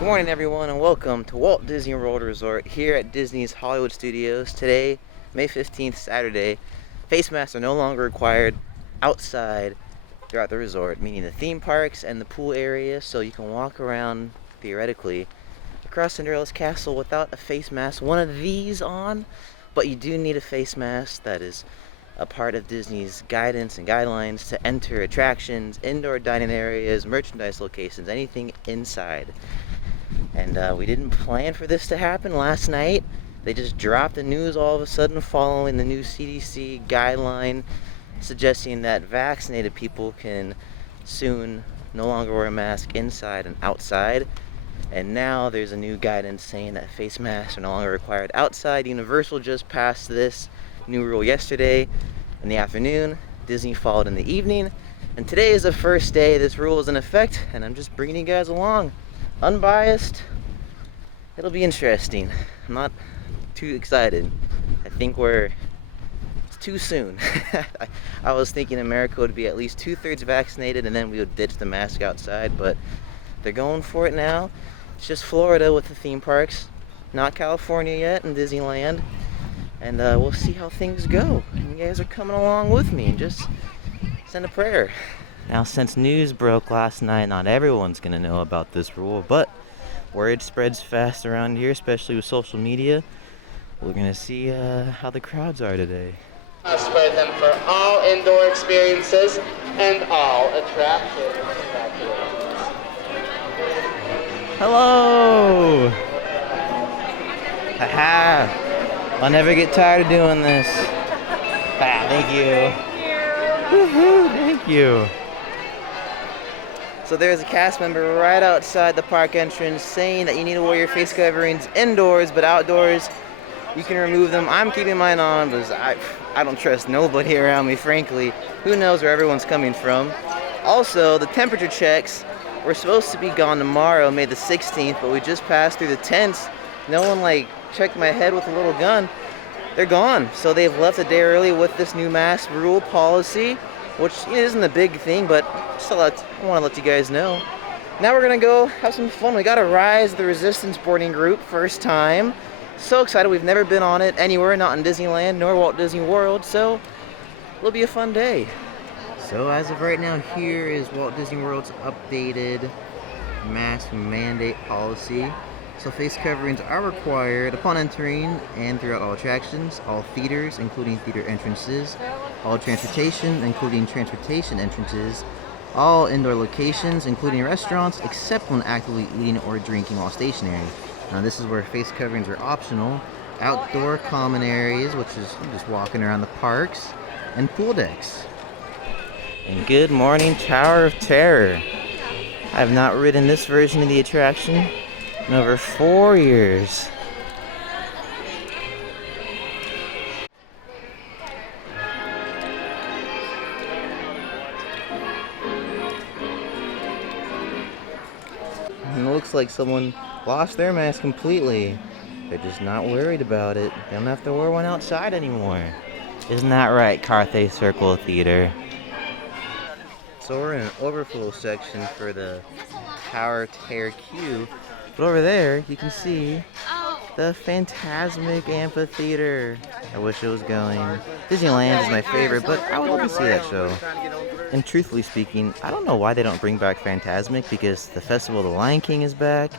Good morning, everyone, and welcome to Walt Disney World Resort here at Disney's Hollywood Studios. Today, May 15th, Saturday, face masks are no longer required outside throughout the resort, meaning the theme parks and the pool area, so you can walk around, theoretically, across Cinderella's castle without a face mask, one of these on, but you do need a face mask. That is a part of Disney's guidance and guidelines to enter attractions, indoor dining areas, merchandise locations, anything inside. And we didn't plan for this to happen last night. They just dropped the news all of a sudden following the new CDC guideline suggesting that vaccinated people can soon no longer wear a mask inside and outside. And now there's a new guidance saying that face masks are no longer required outside. Universal just passed this new rule yesterday in the afternoon. Disney followed in the evening. And today is the first day this rule is in effect, and I'm just bringing you guys along. Unbiased. It'll be interesting. I'm not too excited. I think it's too soon. I was thinking America would be at least 2/3 vaccinated and then we would ditch the mask outside, but they're going for it now. It's just Florida with the theme parks, not California yet in Disneyland. And we'll see how things go. And you guys are coming along with me. Just send a prayer. Now, since news broke last night, not everyone's going to know about this rule, but word spreads fast around here, especially with social media. We're going to see how the crowds are today. Spread them for all indoor experiences and all attractions. Hello! Haha! I'll never get tired of doing this. Ah, thank you. Woohoo, thank you. So there's a cast member right outside the park entrance saying that you need to wear your face coverings indoors, but outdoors you can remove them. I'm keeping mine on because I don't trust nobody around me, frankly. Who knows where everyone's coming from. Also, the temperature checks were supposed to be gone tomorrow, May the 16th, but we just passed through the tents. No one checked my head with a little gun. They're gone. So they've left a day early with this new mask rule policy, which isn't a big thing, but still I want to let you guys know. Now we're going to go have some fun. We got a Rise of the Resistance boarding group, first time. So excited. We've never been on it anywhere, not in Disneyland nor Walt Disney World, so it'll be a fun day. So as of right now, here is Walt Disney World's updated mask mandate policy. So face coverings are required upon entering and throughout all attractions, all theaters, including theater entrances, all transportation, including transportation entrances, all indoor locations, including restaurants, except when actively eating or drinking while stationary. Now this is where face coverings are optional. Outdoor common areas, which is just walking around the parks, and pool decks. And good morning, Tower of Terror. I have not ridden this version of the attraction in over 4 years. And it looks like someone lost their mask completely. They're just not worried about it. They don't have to wear one outside anymore. Isn't that right, Carthay Circle Theater? So we're in an overflow section for the Tower of Terror queue. But over there, you can see the Fantasmic Amphitheater. I wish it was going. Disneyland is my favorite, but I would love to see that show. And truthfully speaking, I don't know why they don't bring back Fantasmic, because the Festival of the Lion King is back,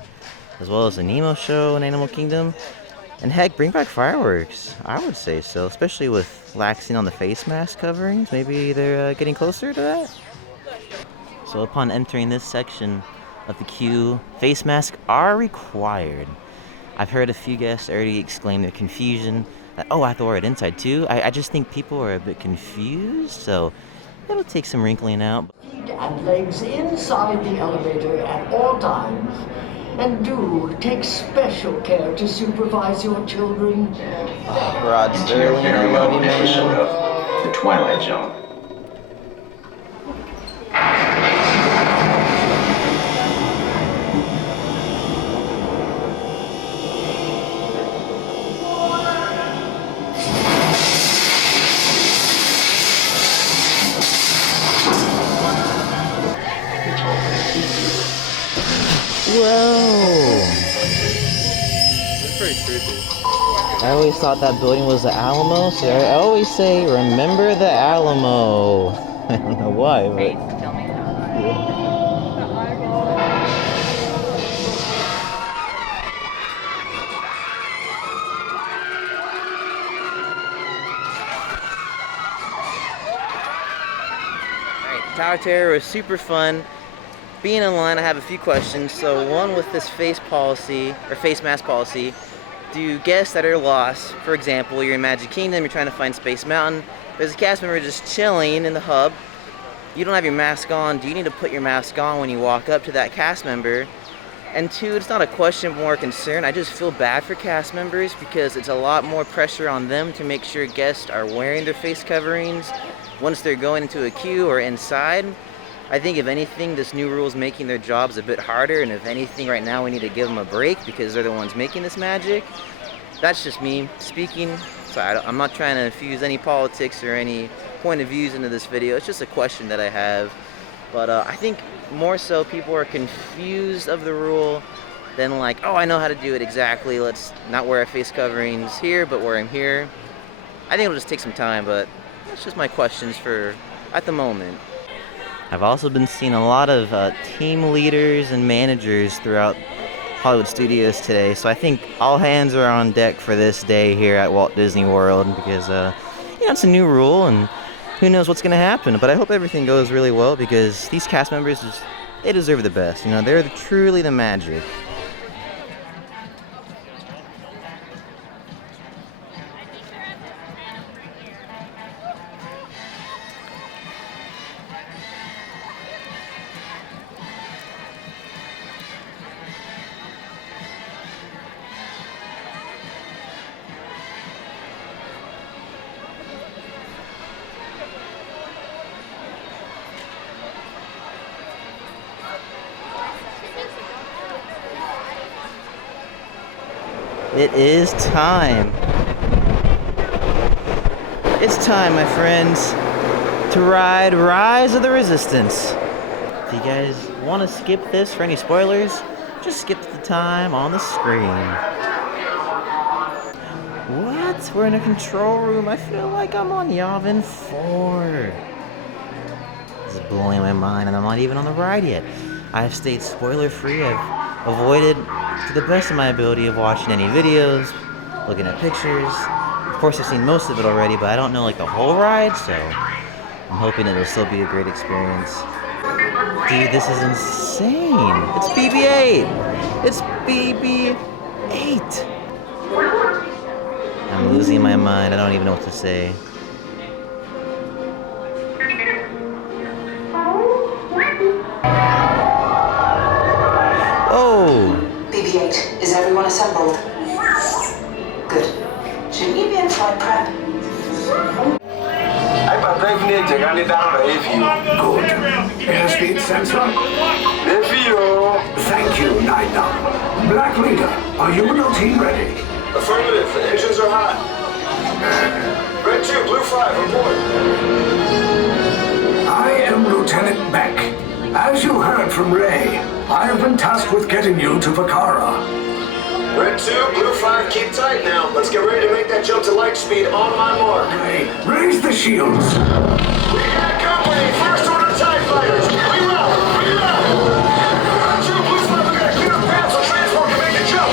as well as the Nemo show in Animal Kingdom. And heck, bring back fireworks. I would say so, especially with laxing on the face mask coverings. Maybe they're getting closer to that. So upon entering this section of the queue, face masks are required. I've heard a few guests already exclaim their confusion that, oh, I have to wear it inside too. I just think people are a bit confused, so it'll take some wrinkling out. And legs inside the elevator at all times. And do take special care to supervise your children. Rod Sterling, Very own episode of The Twilight Zone. Whoa! pretty creepy. I always thought that building was the Alamo, so I always say, remember the Alamo. I don't know why, but... Yeah. Alright, Tower Terror was super fun. Being in line, I have a few questions. So one, with this face policy, or face mask policy, do guests that are lost, for example, you're in Magic Kingdom, you're trying to find Space Mountain, there's a cast member just chilling in the hub, you don't have your mask on, do you need to put your mask on when you walk up to that cast member? And two, it's not a question, more concern, I just feel bad for cast members because it's a lot more pressure on them to make sure guests are wearing their face coverings once they're going into a queue or inside. I think if anything, this new rule is making their jobs a bit harder, and if anything, right now we need to give them a break because they're the ones making this magic. That's just me speaking, so I'm not trying to infuse any politics or any point of views into this video. It's just a question that I have. But I think more so people are confused of the rule than like, oh, I know how to do it exactly. Let's not wear our face coverings here, but wear them here. I think it'll just take some time, but that's just my questions for at the moment. I've also been seeing a lot of team leaders and managers throughout Hollywood Studios today, so I think all hands are on deck for this day here at Walt Disney World because, you know, it's a new rule and who knows what's going to happen, but I hope everything goes really well because these cast members, they deserve the best. You know, they're truly the magic. It is time. It's time, my friends, to ride Rise of the Resistance. If you guys want to skip this for any spoilers, just skip the time on the screen. What? We're in a control room. I feel like I'm on Yavin 4. This is blowing my mind, and I'm not even on the ride yet. I've stayed spoiler-free. I've avoided, to the best of my ability, of watching any videos, looking at pictures. Of course, I've seen most of it already, but I don't know like the whole ride, so I'm hoping it'll still be a great experience. Dude, this is insane. It's BB-8. It's BB-8. I'm losing my mind. I don't even know what to say. Oh! BB-8, is everyone assembled? Good. Shouldn't you be in flight prep? Good. Airspeed sensor. Thank you, Nina. Black Leader, are you and your team ready? Affirmative. The engines are hot. Red 2, Blue 5, report. I am Lieutenant Beck. As you heard from Ray, I have been tasked with getting you to Vakara. Red 2, Blue 5, keep tight now. Let's get ready to make that jump to light speed on my mark. Ray, raise the shields. We got company. First order TIE fighters. We route. We route. Red 2, Blue 5, we got a clear path so transport can make the jump.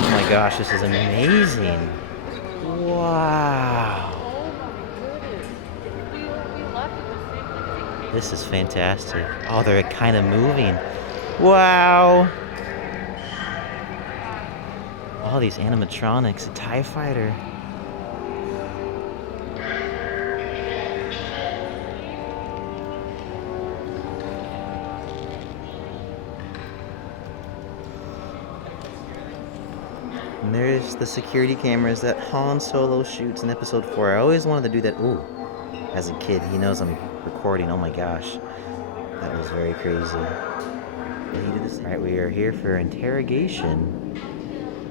Oh my gosh, this is amazing. Wow. This is fantastic. Oh, they're kind of moving. Wow. All these animatronics, a TIE fighter. And there's the security cameras that Han Solo shoots in Episode 4. I always wanted to do that. Ooh, as a kid, he knows I'm recording. Oh my gosh, that was very crazy. Alright, we are here for interrogation,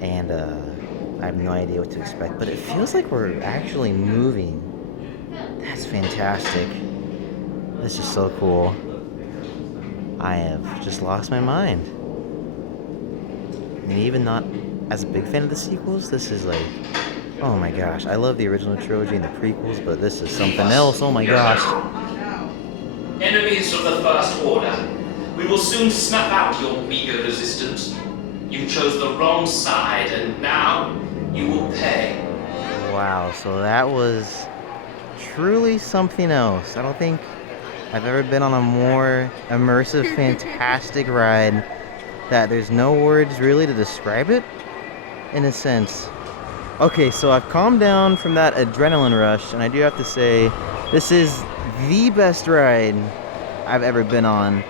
and I have no idea what to expect, but it feels like we're actually moving. That's fantastic. This is so cool. I have just lost my mind. and even not as a big fan of the sequels, this is like, oh my gosh, I love the original trilogy and the prequels, but this is something else. Oh my gosh. Enemies of the First Order, we will soon snuff out your meager resistance. You chose the wrong side, and now you will pay. Wow, so that was truly something else. I don't think I've ever been on a more immersive, fantastic ride that there's no words really to describe it, in a sense. Okay, so I've calmed down from that adrenaline rush, and I do have to say, this is the best ride I've ever been on.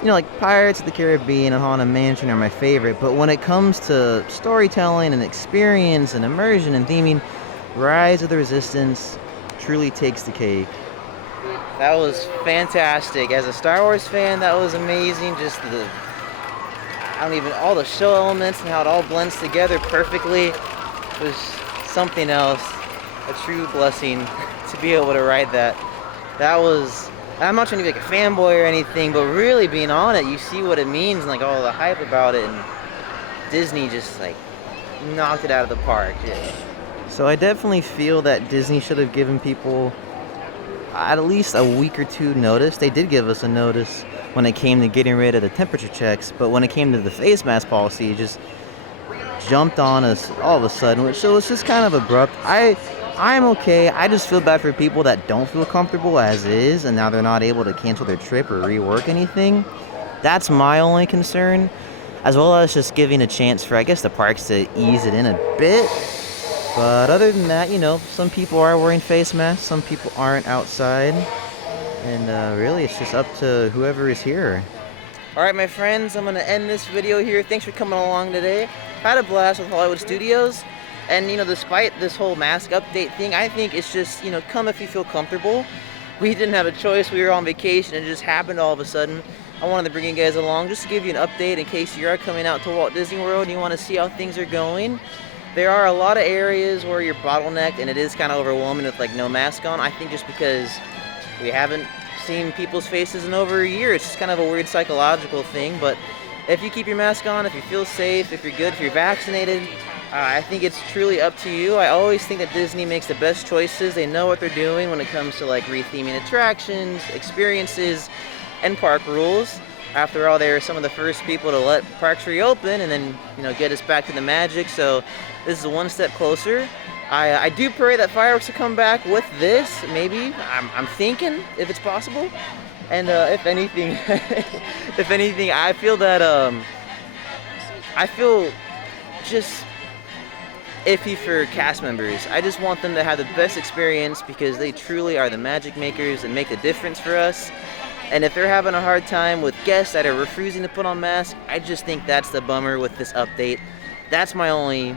You know, like Pirates of the Caribbean and Haunted Mansion are my favorite, but when it comes to storytelling and experience and immersion and theming, Rise of the Resistance truly takes the cake. That was fantastic. As a Star Wars fan, that was amazing. Just all the show elements and how it all blends together perfectly. It was something else. A true blessing to be able to ride that. I'm not trying to be like a fanboy or anything, but really being on it, you see what it means and like all the hype about it, and Disney just like knocked it out of the park. Yeah. So I definitely feel that Disney should have given people at least a week or two notice. They did give us a notice when it came to getting rid of the temperature checks, but when it came to the face mask policy, it just jumped on us all of a sudden, which so it's just kind of abrupt. I'm okay. I just feel bad for people that don't feel comfortable as is, and now they're not able to cancel their trip or rework anything. That's my only concern, as well as just giving a chance for, I guess, the parks to ease it in a bit. But other than that, you know, some people are wearing face masks, some people aren't outside, and really it's just up to whoever is here. Alright my friends, I'm going to end this video here. Thanks for coming along today. Had a blast with Hollywood Studios, and you know, despite this whole mask update thing, I think it's just, you know, come if you feel comfortable. We didn't have a choice, we were on vacation and it just happened all of a sudden. I wanted to bring you guys along just to give you an update in case you are coming out to Walt Disney World and you want to see how things are going. There are a lot of areas where you're bottlenecked and it is kind of overwhelming with like no mask on. I think just because we haven't seen people's faces in over a year, it's just kind of a weird psychological thing. But if you keep your mask on, if you feel safe, if you're good, if you're vaccinated, I think it's truly up to you. I always think that Disney makes the best choices. They know what they're doing when it comes to like retheming attractions, experiences, and park rules. After all, they were some of the first people to let parks reopen and then, you know, get us back to the magic. So this is one step closer. I do pray that fireworks will come back with this. Maybe I'm thinking if it's possible. And if anything, I feel that I feel just iffy for cast members. I just want them to have the best experience because they truly are the magic makers and make a difference for us. And if they're having a hard time with guests that are refusing to put on masks, I just think that's the bummer with this update. That's my only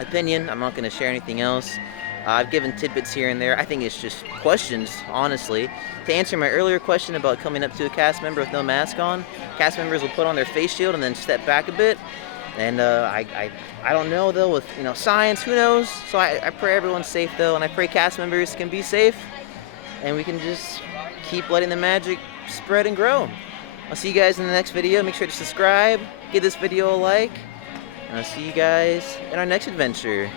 opinion. I'm not going to share anything else. I've given tidbits here and there. I think it's just questions, honestly. To answer my earlier question about coming up to a cast member with no mask on, cast members will put on their face shield and then step back a bit. And I don't know though, with science, who knows? So I pray everyone's safe though, and I pray cast members can be safe, and we can just keep letting the magic spread and grow. I'll see you guys in the next video. Make sure to subscribe, give this video a like, and I'll see you guys in our next adventure.